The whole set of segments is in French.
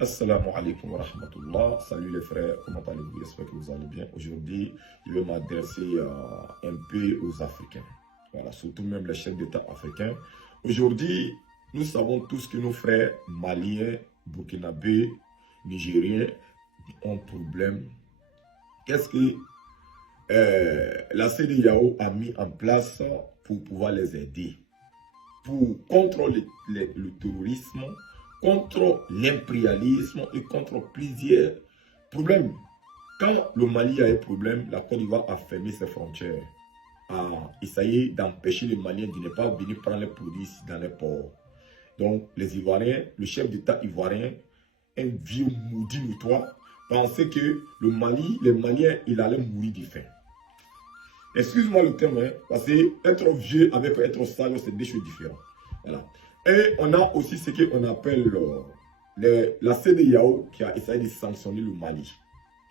Assalamu alaikum wa rahmatullah. Salut les frères, comment allez-vous? J'espère que vous allez bien. Aujourd'hui, je vais m'adresser un peu aux Africains. Voilà, surtout même les chefs d'État africains. Aujourd'hui, nous savons tous que nos frères maliens, burkinabés, nigériens ont problème. Qu'est-ce que la CEDEAO a mis en place pour pouvoir les aider? Contre le terrorisme, contre l'impérialisme et contre plusieurs problèmes. Quand le Mali a un problème, la Côte d'Ivoire a fermé ses frontières, a essayé d'empêcher les Maliens de ne pas venir prendre les produits dans les ports. Donc les Ivoiriens, le chef d'État ivoirien, un vieux maudit notoire, pensait que le Mali, les Maliens, il allait mourir de faim. Excuse-moi le terme, hein, parce que être vieux avec être sage, c'est deux choses différentes. Voilà. Et on a aussi ce qu'on appelle la CEDEAO qui a essayé de sanctionner le Mali.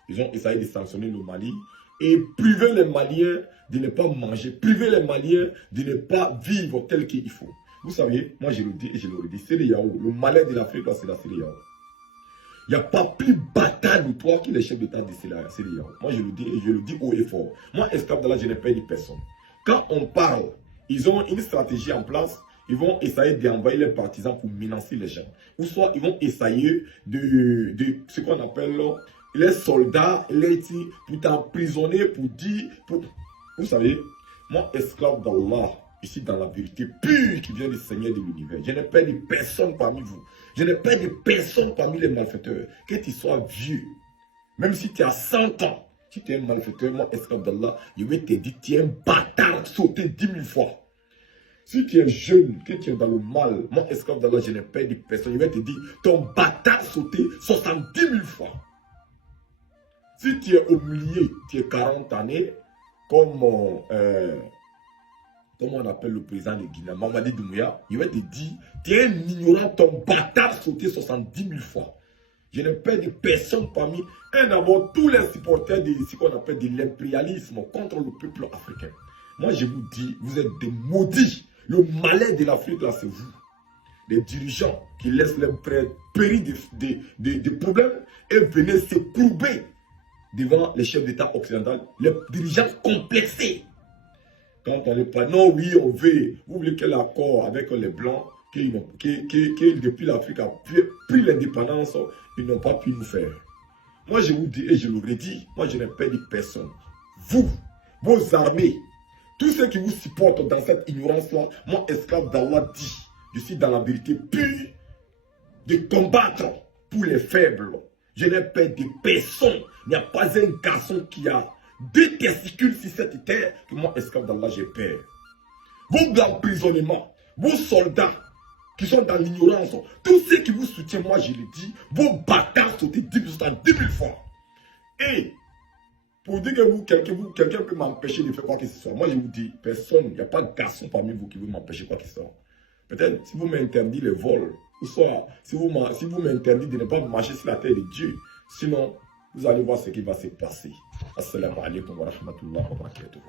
Ils ont essayé de sanctionner le Mali et priver les Maliens de ne pas manger, priver les Maliens de ne pas vivre tel qu'il faut. Vous savez, moi je le dis et je le redis, CEDEAO, le malheur de l'Afrique, c'est la CEDEAO. Il n'y a pas plus bâtard de toi que les chefs d'État de CEDEAO. Moi, je le dis et je le dis haut et fort. Moi, esclave de là, je n'ai pas dit personne. Quand on parle, ils ont une stratégie en place. Ils vont essayer d'envoyer les partisans pour menacer les gens. Ou soit, ils vont essayer de ce qu'on appelle les soldats, pour t'emprisonner, pour dire... Vous savez, moi, esclave d'Allah, ici dans la vérité pure qui vient du Seigneur de l'univers. Je n'ai pas de personne parmi vous. Je n'ai pas de personne parmi les malfaiteurs. Que tu sois vieux, même si tu as 100 ans, si tu es un malfaiteur, moi, esclave d'Allah, je vais te dire, tu es un bâtard sauté 10 000 fois. Si tu es jeune, que tu es dans le mal, moi, esclave d'Allah, je n'ai pas de personne. Je vais te dire, ton bâtard sauté 70 000 fois. Si tu es au milieu, tu es 40 années, comme on appelle le président de Guinée, Mamadi Doumbouya, il va te dire, tu es un ignorant, ton bâtard sauté 70 000 fois. Je ne perds de personne parmi, et d'abord tous les supporters de ce qu'on appelle de l'impérialisme contre le peuple africain. Moi, je vous dis, vous êtes des maudits. Le malheur de l'Afrique, là, c'est vous. Les dirigeants qui laissent les frères périr des problèmes et venez se courber devant les chefs d'État occidentaux, les dirigeants complexés. Quand on n'est pas, non, oui, on veut, vous voulez quel accord avec les Blancs qui depuis l'Afrique a pris l'indépendance, ils n'ont pas pu nous faire. Moi, je vous dis, et je le redis, moi, je n'ai pas dit personne. Vous, vos armées, tous ceux qui vous supportent dans cette ignorance-là, moi, esclave d'Allah, dit, je suis dans la vérité pure de combattre pour les faibles. Je n'ai pas de personne. Il n'y a pas un garçon qui a 2 testicules sur cette terre que moi, esclave d'Allah, j'ai peur. Vos emprisonnements, vos soldats qui sont dans l'ignorance, tous ceux qui vous soutiennent, moi, je le dis, vos bâtards sont 10 000 fois. Et pour dire que quelqu'un peut m'empêcher de faire quoi que ce soit, moi, je vous dis, personne, il n'y a pas de garçon parmi vous qui veut m'empêcher quoi que ce soit. Peut-être si vous m'interdisez le vol, ou soit si vous m'interdisez de ne pas marcher sur la terre de Dieu, sinon, vous allez voir ce qui va se passer. Assalamu alaikum wa rahmatullahi wa barakatuh.